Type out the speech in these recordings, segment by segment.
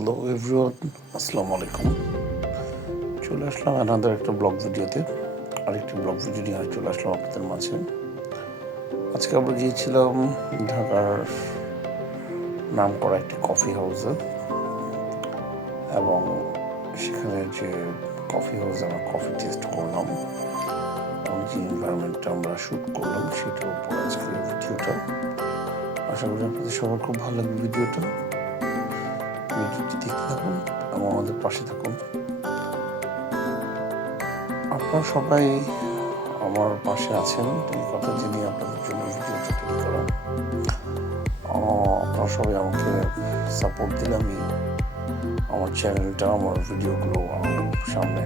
Hello everyone, আসসালামু আলাইকুম। চলে আসলাম অ্যানাদার একটা ব্লগ ভিডিওতে। আরেকটি ব্লগ ভিডিও নিয়ে চলে আসলাম আপনাদের মাঝে। আজকে আমরা গিয়েছিলাম ঢাকার নামকরা একটি কফি হাউসে, এবং সেখানে যে কফি হাউসে আমরা কফি টেস্ট করলাম এবং যে এনভায়রনমেন্টটা আমরা শ্যুট করলাম সেটার উপর আজকের ভিডিওটা। আশা করি আপনাদের সবার খুব ভালো লাগবে ভিডিওটি দেখতে থাকুন এবং আমাদের পাশে থাকুন। আপনারা সবাই আমার পাশে আছেন এই কথা জেনে আপনাদের জন্য ভিডিওটা তৈরি করা। আপনারা সবাই আমাকে সাপোর্ট দিলে আমি আমার চ্যানেলটা, আমার ভিডিওগুলো সামনে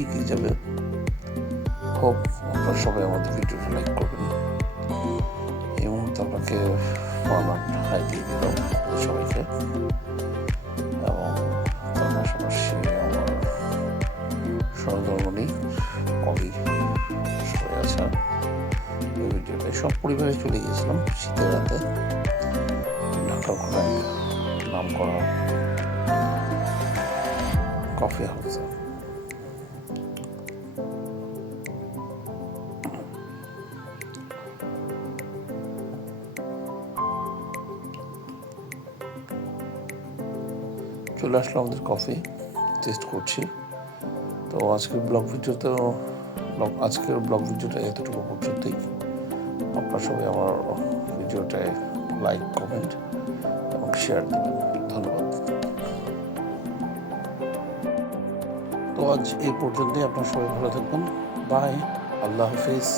এগিয়ে যাবে। হোপ আপনারা সবাই আমাদের ভিডিওটা লাইক করবেন। এই মুহূর্তে আপনাকে ফরম্যাট হাই দিয়ে দিলাম সবাইকে, এবং তার পাশাপাশি আমার সহধর্মণী কবি সবাই আছে। এই ভিডিওতে সব পরিবারে চলে গিয়েছিলাম শীতের রাতে ঢাকার কোনো নাম করা কফি হাউসে। চলে আসলো আমাদের কফি টেস্ট করছি। তো আজকের ব্লগ ভিডিওটা এতটুকু পর্যন্তই। আপনারা সবাই আমার ভিডিওটায় লাইক, কমেন্ট এবং শেয়ার দেবেন। ধন্যবাদ। তো আজ এই পর্যন্তই। আপনারা সবাই ভালো থাকবেন। বাই, আল্লাহ হাফিজ।